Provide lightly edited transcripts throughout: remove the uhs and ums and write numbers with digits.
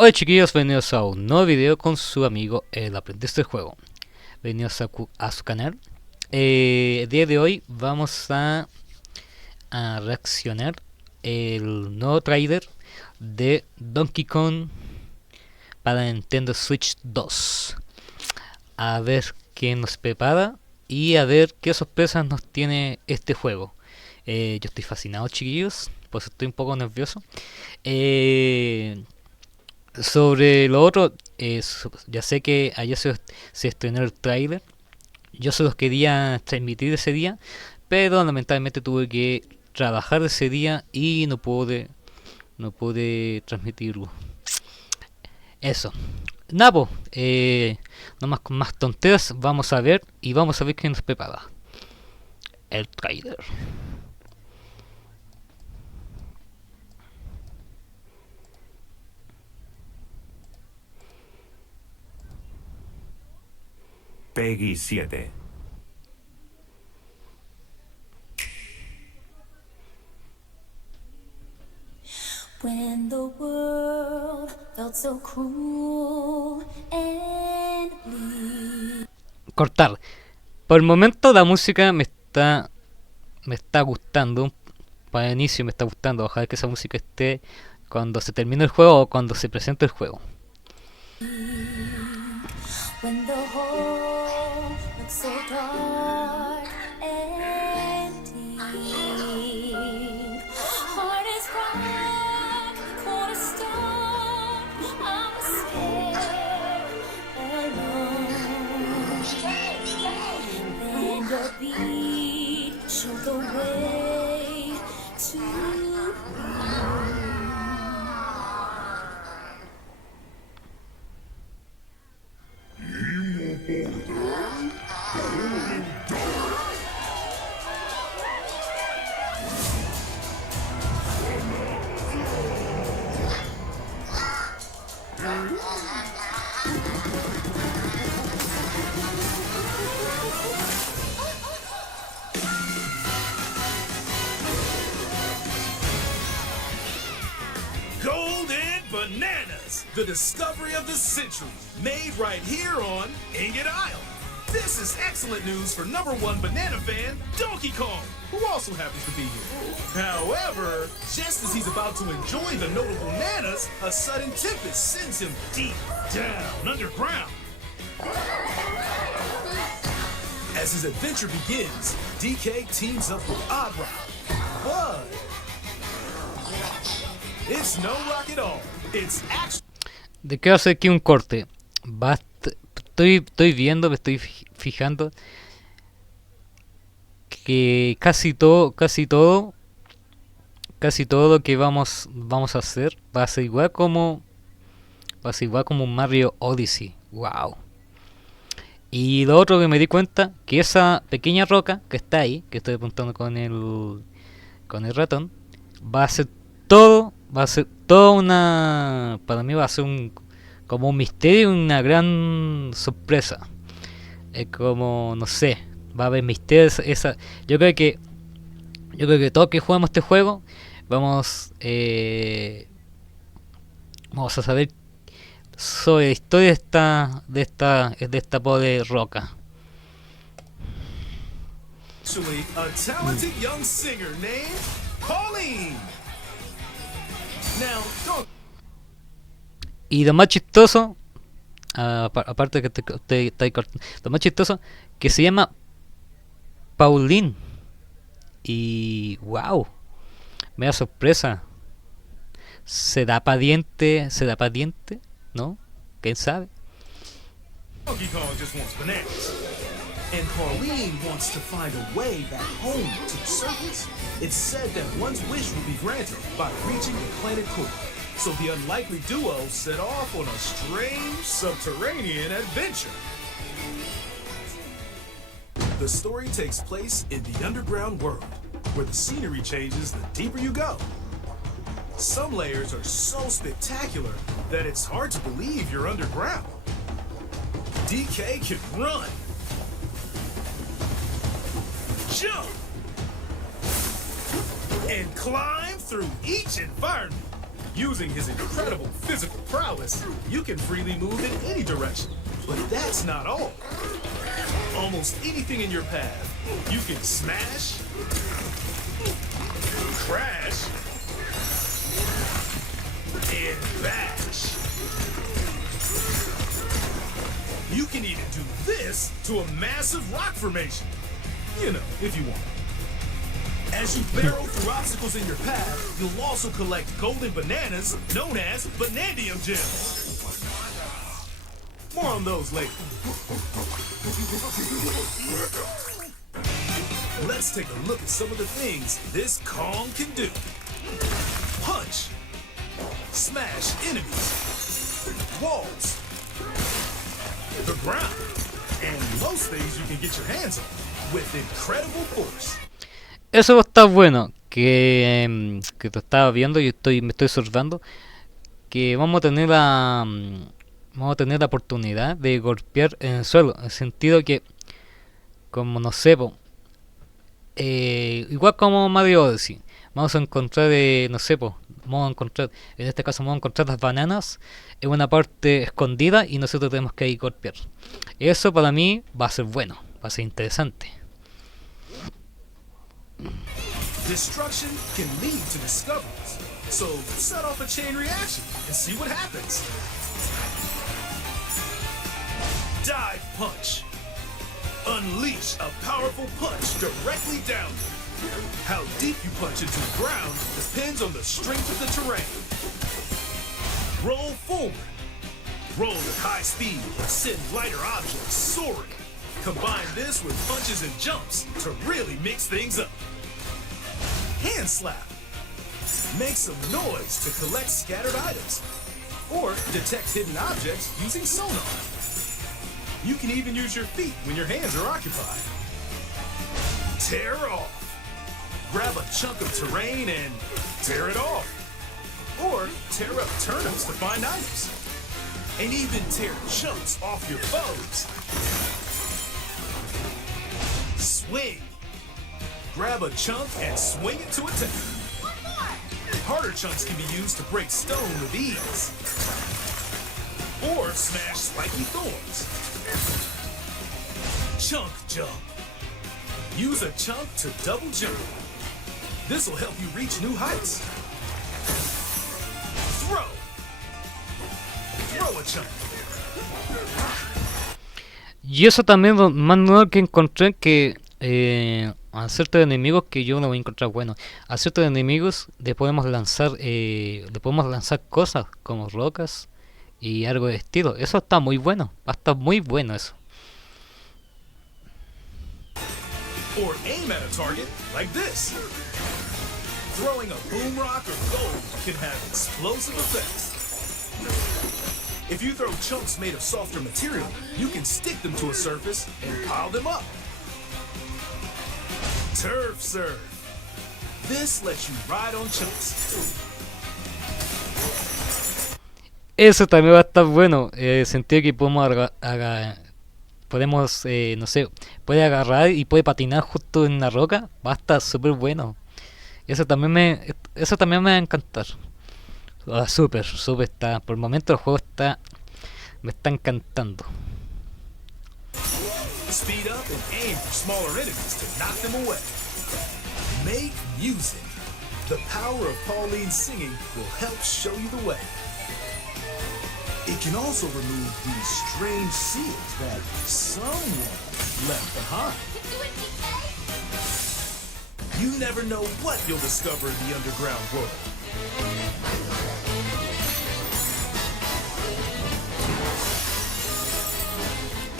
Hola chiquillos, bienvenidos a un nuevo video con su amigo el aprendiz del juego. Bienvenidos a su canal. El día de hoy vamos a reaccionar el nuevo trailer de Donkey Kong para Nintendo Switch 2. A ver qué nos prepara y a ver qué sorpresas nos tiene este juego. Yo estoy fascinado, chiquillos, pues estoy un poco nervioso. Sobre lo otro, ya sé que ayer se estrenó el trailer. Yo se los quería transmitir ese día, pero lamentablemente tuve que trabajar ese día y no pude transmitirlo. Eso. Nabo, no más con más tonteras, vamos a ver qué nos prepara el trailer. Peggy 7. When the world felt so cruel and bleak. Cortar. Por el momento la música me está gustando. Para el inicio me está gustando. Ojalá que esa música esté cuando se termine el juego o cuando se presente el juego. When the whole looks so dark and deep. Heart is rock, cold as stone. I'm scared alone. Then your beat showed the way to Golden Bananas, the discovery of the century, made right here on Ingot Isle. This is excellent news for #1 banana fan, Donkey Kong, who also happens to be here. However, just as he's about to enjoy the notable bananas, a sudden tempest sends him deep down underground. As his adventure begins, DK teams up with Odd Rock, but it's no rock at all. It's actually... De qué hacer aquí un corte. Estoy viendo, me estoy fijando que casi todo lo que vamos a hacer va a ser igual como un Mario Odyssey. Wow. Y lo otro que me di cuenta que esa pequeña roca que está ahí, que estoy apuntando con el ratón, va a ser todo una, para mí va a ser como un misterio, una gran sorpresa. Es como, no sé, va a haber misterios. Yo creo que todos que jugamos este juego vamos a saber sobre la historia de esta pobre roca. a talented young singer named Pauline. Now, don't... Y lo más chistoso, aparte que lo más chistoso, que se llama Pauline. Y wow, me da sorpresa. ¿Será pariente? ¿No? ¿Quién sabe? Donkey Kong just wants bananas. And Pauline wants to find a way back home to the surface. It's said that one's wish will be granted by reaching the planet core. So the unlikely duo set off on a strange subterranean adventure. The story takes place in the underground world, where the scenery changes the deeper you go. Some layers are so spectacular that it's hard to believe you're underground. DK can run, jump, and climb through each environment. Using his incredible physical prowess, you can freely move in any direction. But that's not all. Almost anything in your path, you can smash, crash, and bash. You can even do this to a massive rock formation. You know, if you want. As you barrel through obstacles in your path, you'll also collect golden bananas known as Banandium gems. More on those later. Let's take a look at some of the things this Kong can do. Punch. Smash enemies. Walls. The ground. And most things you can get your hands on with incredible force. Eso está bueno, que te estaba viendo y me estoy observando, que vamos a tener la oportunidad de golpear en el suelo, en el sentido que, como no sé, igual como Mario Odyssey, vamos a encontrar, no sé, vamos a encontrar, en este caso vamos a encontrar las bananas en una parte escondida y nosotros tenemos que ir golpear. Eso para mí va a ser bueno, va a ser interesante. Destruction can lead to discoveries, so set off a chain reaction and see what happens. Dive punch. Unleash a powerful punch directly down. How deep you punch into the ground depends on the strength of the terrain. Roll forward. Roll at high speed and send lighter objects soaring. Combine this with punches and jumps to really mix things up. Hand slap. Make some noise to collect scattered items. Or detect hidden objects using sonar. You can even use your feet when your hands are occupied. Tear off. Grab a chunk of terrain and tear it off. Or tear up turnips to find items. And even tear chunks off your foes. Swing. Grab a chunk and swing it to a tip. Harder chunks can be used to break stone with ease. Or smash spiky thorns. Chunk jump. Use a chunk to double jump. This will help you reach new heights. Throw. Throw a chunk. Y eso también lo más nuevo que encontré, que a ciertos enemigos, que yo no voy a encontrar bueno, a ciertos enemigos le podemos lanzar cosas como rocas y algo de estilo. Eso está muy bueno, va a estar muy bueno eso. Or aim at a target like this. Throwing a boom rock or gold can have explosive effects. If you throw chunks made of softer material, you can stick them to a surface and pile them up. Turf serve. This lets you ride on chunks. Eso también va a estar bueno, sentido que podemos no sé, puede agarrar y puede patinar justo en la roca, va a estar súper bueno. Eso también me va a encantar. Súper está, por el momento el juego me está encantando. Speed up and aim for smaller enemies to knock them away. Make music. The power of Pauline's singing will help show you the way. It can also remove these strange seals that someone left behind. You never know what you'll discover in the underground world.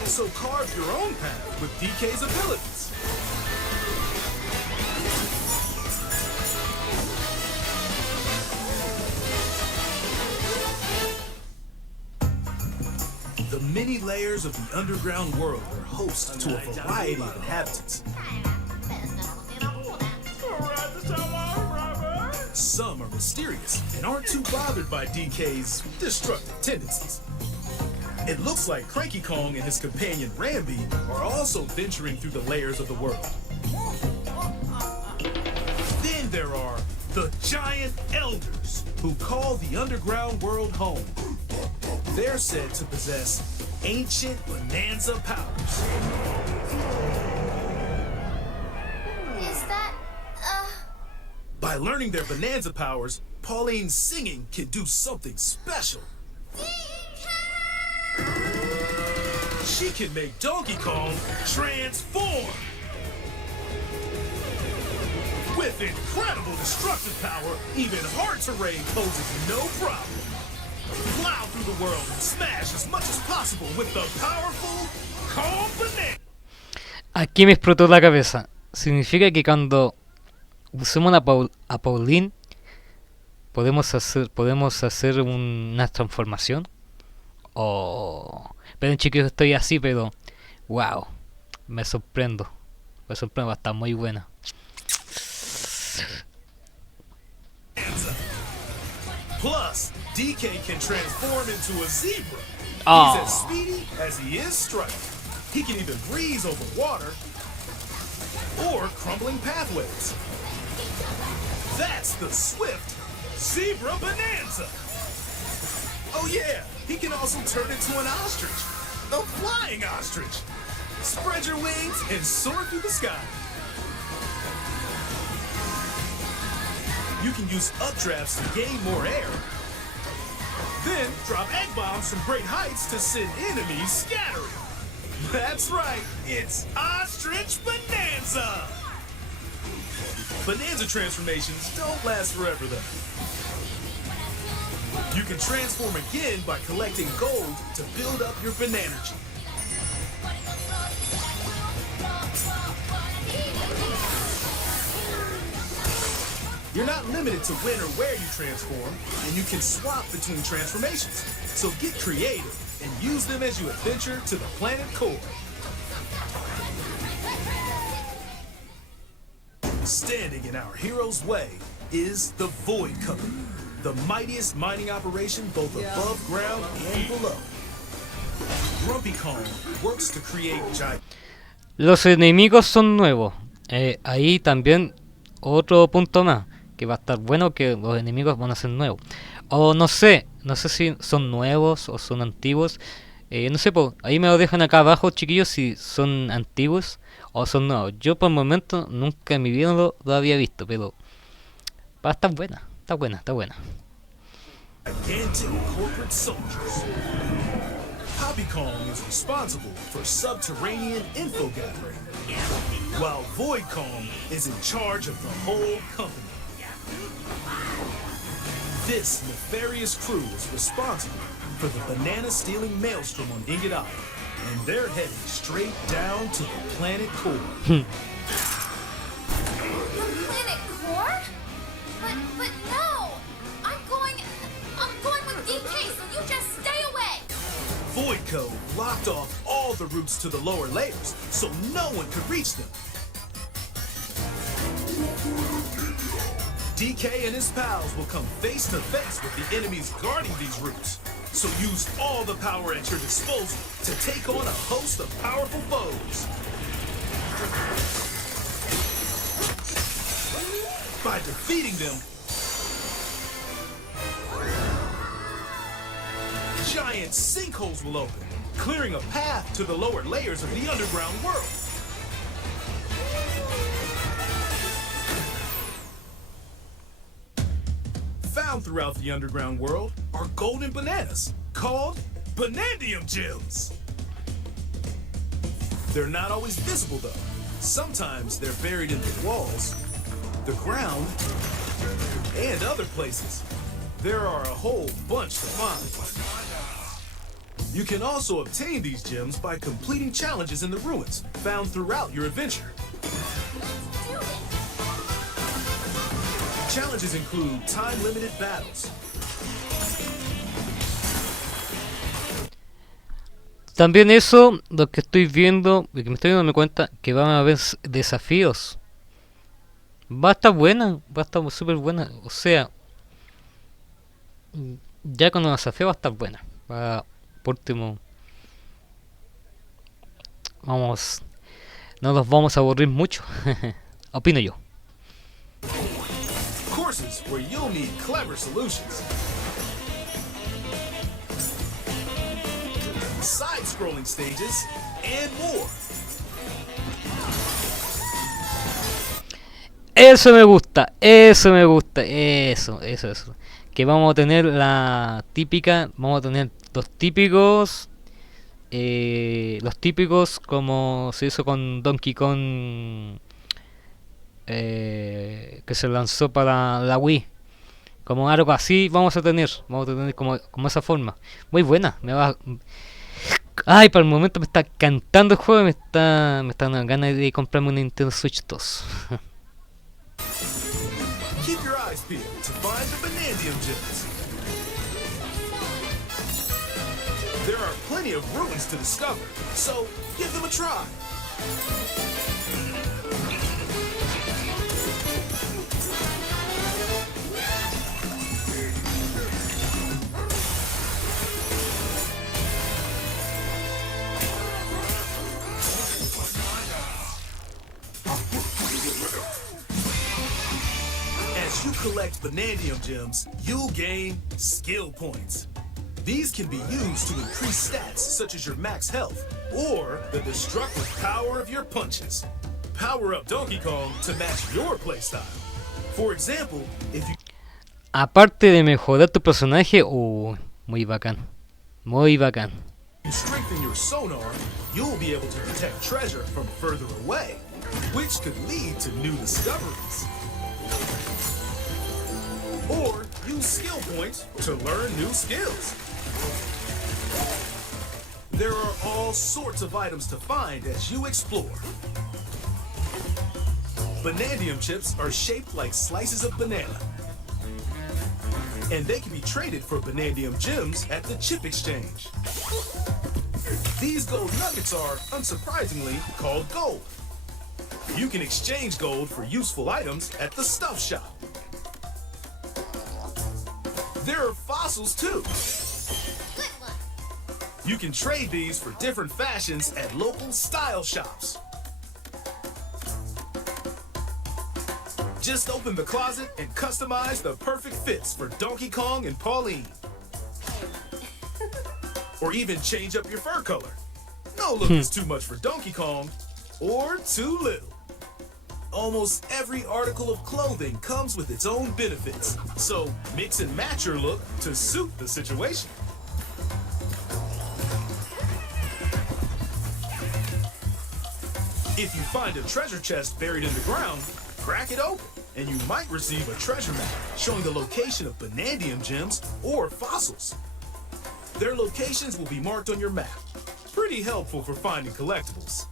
So carve your own path with DK's abilities. The many layers of the underground world are host to a variety of inhabitants. Some are mysterious and aren't too bothered by DK's destructive tendencies. It looks like Cranky Kong and his companion Rambi are also venturing through the layers of the world. Then there are the Giant Elders. who call the underground world home. They're said to possess ancient Bonanza powers. Is that, By learning their Bonanza powers, Pauline's singing can do something special. She can make Donkey Kong transform! With incredible destructive power, even hard terrain poses no problem. Plow through the world and smash as much as possible with the powerful Kong Bananza! Aquí me explotó la cabeza. Significa que cuando usemos a Pauline podemos hacer una transformación. Oh, pero chiquillos, estoy así, pero wow, me sorprendo, va a estar muy buena. Plus, DK can transform into a zebra. Oh. He's as speedy as he is striped. He can even breeze over water or crumbling pathways. That's the swift Zebra Bonanza. Oh yeah, he can also turn into an ostrich, a flying ostrich. Spread your wings and soar through the sky. You can use updrafts to gain more air. Then drop egg bombs from great heights to send enemies scattering. That's right, it's Ostrich Bonanza! Bonanza transformations don't last forever though. You can transform again by collecting gold to build up your Bananergy. You're not limited to when or where you transform, and you can swap between transformations. So get creative and use them as you adventure to the planet core. Standing in our hero's way is the Void Company, the mightiest mining operation both above ground and below. Grumpy Kong works to create giant. Los enemigos son nuevos. Ahí también otro punto más, que va a estar bueno, que los enemigos van a ser nuevos. O no sé si son nuevos o son antiguos. No sé, ahí me lo dejan acá abajo, chiquillos, si son antiguos o son nuevos. Yo por el momento nunca en mi vida lo había visto, pero va a estar buena, está buena. Gigantic corporate soldiers. Poppy Kong is responsible for subterranean info gathering, while Void Kong is in charge of the whole company. This nefarious crew is responsible for the banana-stealing maelstrom on Ingot Island, and they're heading straight down to the planet core. the planet core? But no! I'm going with DK, so you just stay away! Voidco blocked off all the routes to the lower layers, so no one could reach them. DK and his pals will come face to face with the enemies guarding these routes. So use all the power at your disposal to take on a host of powerful foes. By defeating them, giant sinkholes will open, clearing a path to the lower layers of the underground world. Found throughout the underground world are golden bananas called Banandium Gems. They're not always visible though. Sometimes they're buried in the walls, the ground, and other places. There are a whole bunch to find. You can also obtain these gems by completing challenges in the ruins found throughout your adventure. Challenges include time-limited battles. También eso, lo que estoy viendo, lo que me estoy dando cuenta, que van a haber desafíos. Va a estar buena, va a estar súper buena. O sea, ya con los desafíos va a estar buena. Por último, no los vamos a aburrir mucho. Opino yo. Courses where you'll you'll need clever solutions. Side-scrolling stages, and more. Eso me gusta, eso me gusta, eso. Que vamos a tener la típica, vamos a tener los típicos como se hizo con Donkey Kong, que se lanzó para la Wii. Como algo así vamos a tener como esa forma. Muy buena, me va. Ay, por el momento me está cantando el juego y me está dando ganas de comprarme un Nintendo Switch 2. Keep your eyes peeled to find the Banandium gems. There are plenty of ruins to discover, so give them a try. As you collect Banandium gems, you'll gain skill points. These can be used to increase stats such as your max health or the destructive power of your punches. Power up Donkey Kong to match your playstyle. For example, if you Aparte de mejorar tu personaje, muy bacán. Muy bacán. strengthen your sonar, you'll be able to detect treasure from further away, which could lead to new discoveries. Or use skill points to learn new skills. There are all sorts of items to find as you explore. Banandium chips are shaped like slices of banana. And they can be traded for Banandium gems at the chip exchange. These gold nuggets are, unsurprisingly, called gold. You can exchange gold for useful items at the stuff shop. There are fossils too. Good one. You can trade these for different fashions at local style shops. Just open the closet and customize the perfect fits for Donkey Kong and Pauline. Or even change up your fur color. No look is too much for Donkey Kong, or too little. Almost every article of clothing comes with its own benefits, so mix and match your look to suit the situation. If you find a treasure chest buried in the ground, crack it open, and you might receive a treasure map showing the location of Banandium gems or fossils. Their locations will be marked on your map. Pretty helpful for finding collectibles.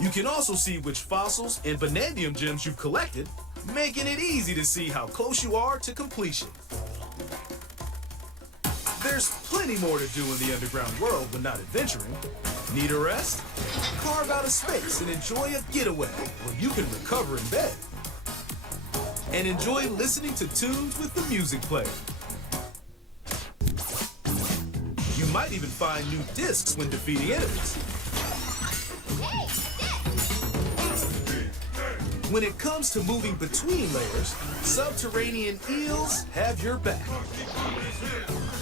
You can also see which fossils and Banandium gems you've collected, making it easy to see how close you are to completion. There's plenty more to do in the underground world when not adventuring. Need a rest? Carve out a space and enjoy a getaway where you can recover in bed. And enjoy listening to tunes with the music player. You might even find new discs when defeating enemies. Hey, When it comes to moving between layers, subterranean eels have your back.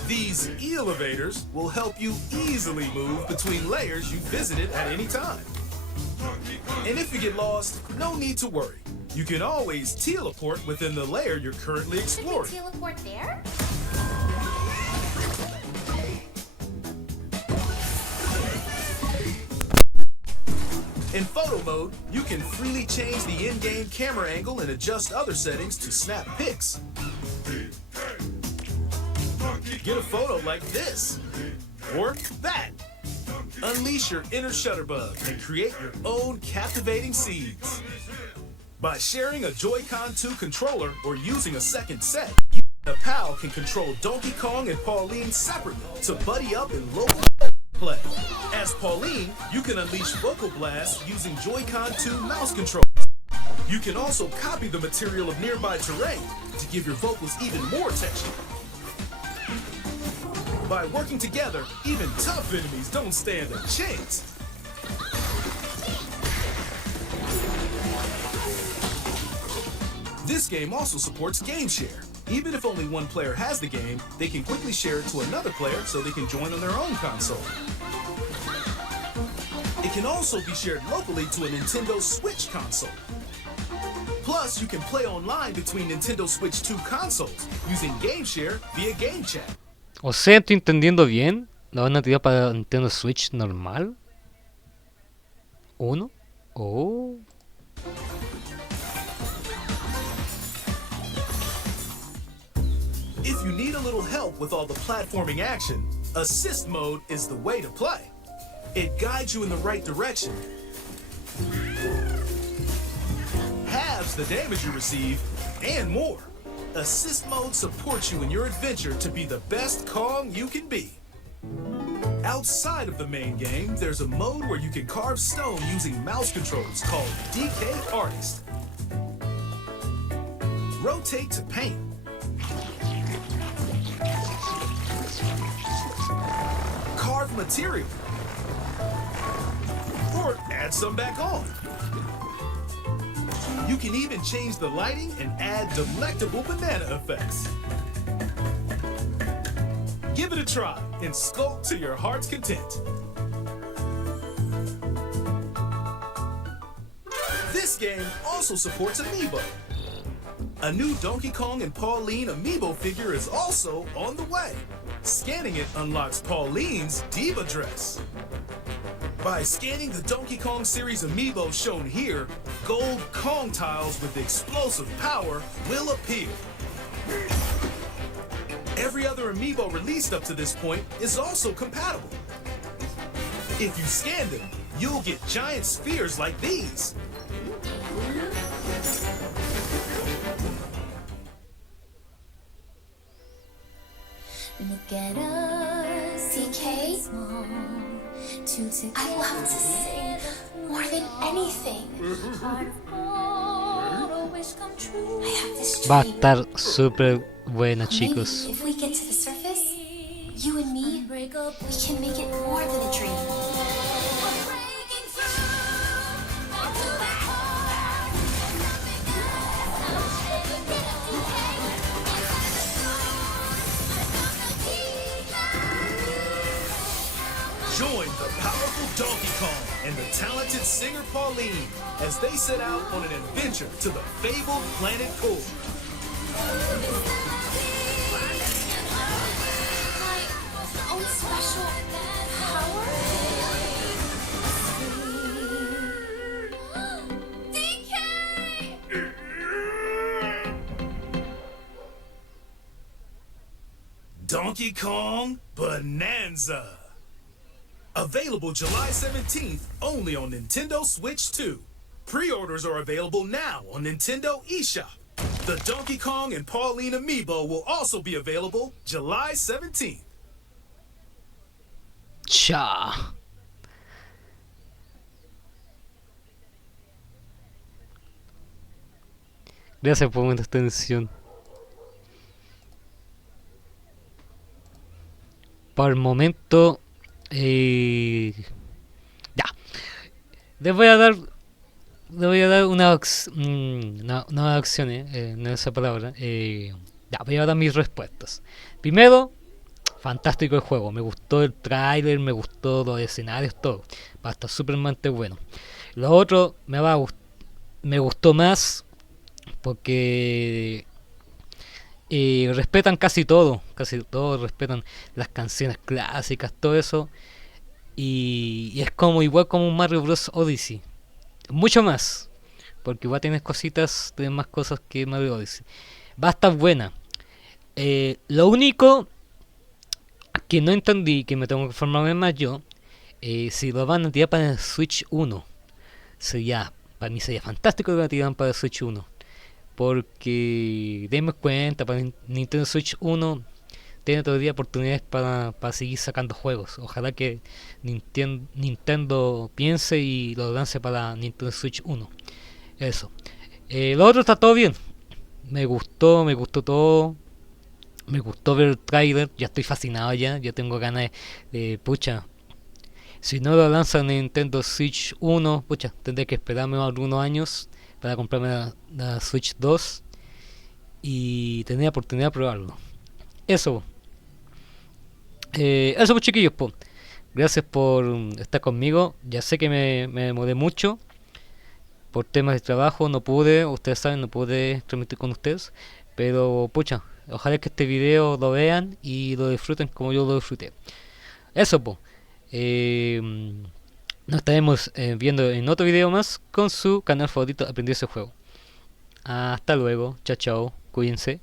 These elevators will help you easily move between layers you visited at any time. And if you get lost, no need to worry. You can always teleport within the layer you're currently you can exploring. teleport there? In photo mode, you can freely change the in-game camera angle and adjust other settings to snap pics. Get a photo like this, or that. Unleash your inner shutterbug and create your own captivating scenes. By sharing a Joy-Con 2 controller or using a second set, you and a pal can control Donkey Kong and Pauline separately to buddy up in local play. As Pauline, you can unleash Vocal Blast using Joy-Con 2 mouse controllers. You can also copy the material of nearby terrain to give your vocals even more texture. By working together, even tough enemies don't stand a chance. This game also supports game share. Even if only one player has the game, they can quickly share it to another player so they can join on their own console. It can also be shared locally to a Nintendo Switch console. Plus, you can play online between Nintendo Switch 2 consoles using game share via game chat. O sea, estoy entendiendo bien. ¿La van a tirar para Nintendo Switch normal? ¿Uno? Oh. If you need a little help with all the platforming action, Assist Mode is the way to play. It guides you in the right direction, halves the damage you receive, and more. Assist Mode supports you in your adventure to be the best Kong you can be. Outside of the main game, there's a mode where you can carve stone using mouse controls called DK Artist. Rotate to paint. Carve material. Or add some back on. You can even change the lighting and add delectable banana effects. Give it a try and sculpt to your heart's content. This game also supports Amiibo. A new Donkey Kong and Pauline Amiibo figure is also on the way. Scanning it unlocks Pauline's Diva dress. By scanning the Donkey Kong series Amiibo shown here, gold Kong tiles with explosive power will appear. Every other Amiibo released up to this point is also compatible. If you scan them, you'll get giant spheres like these. Look at us, DK. I love to sing more than anything. I have this Va a dream. estar súper buena, Maybe chicos. if we get to the surface, you and me, we can make it more than a dream. Join the powerful Donkey Kong and the talented singer Pauline as they set out on an adventure to the fabled planet Core. My own special power? DK! Donkey Kong Bananza. Available July 17th only on Nintendo Switch 2. Pre-orders are available now on Nintendo eShop. The Donkey Kong and Pauline Amiibo will also be available July 17th. Cha. Gracias por esta extensión. Por el momento, ya. Les voy a dar unas acciones, no esa palabra. Ya, voy a dar mis respuestas. Primero, fantástico el juego. Me gustó el tráiler, me gustó los escenarios, todo. Va a estar súpermente bueno. Lo otro, me gustó más porque respetan casi todo, respetan las canciones clásicas, todo eso. Y es como igual como un Mario Bros. Odyssey. Mucho más. Porque igual tienes cositas, tienes más cosas que Mario Odyssey. Va a estar buena. Lo único que no entendí, que me tengo que informarme más yo, si lo van a tirar para el Switch 1. Para mí sería fantástico que lo tiraran para el Switch 1. Porque denme cuenta, para Nintendo Switch 1 tiene todavía oportunidades para seguir sacando juegos. Ojalá que Nintendo piense y lo lance para Nintendo Switch 1. Eso. Lo otro está todo bien. Me gustó todo. Me gustó ver el trailer. Ya estoy fascinado ya. Ya tengo ganas pucha. Si no lo lanzan en Nintendo Switch 1, pucha, tendré que esperarme algunos años para comprarme la Switch 2 y tener la oportunidad de probarlo. Eso, eso pues chiquillos, po. Gracias por estar conmigo. Ya sé que me demoré mucho por temas de trabajo, no pude, ustedes saben, no pude transmitir con ustedes, pero pucha, ojalá que este video lo vean y lo disfruten como yo lo disfruté. Eso, po. Eh, Nos estaremos viendo en otro video más con su canal favorito Aprendí ese juego. Hasta luego, chao chao, cuídense.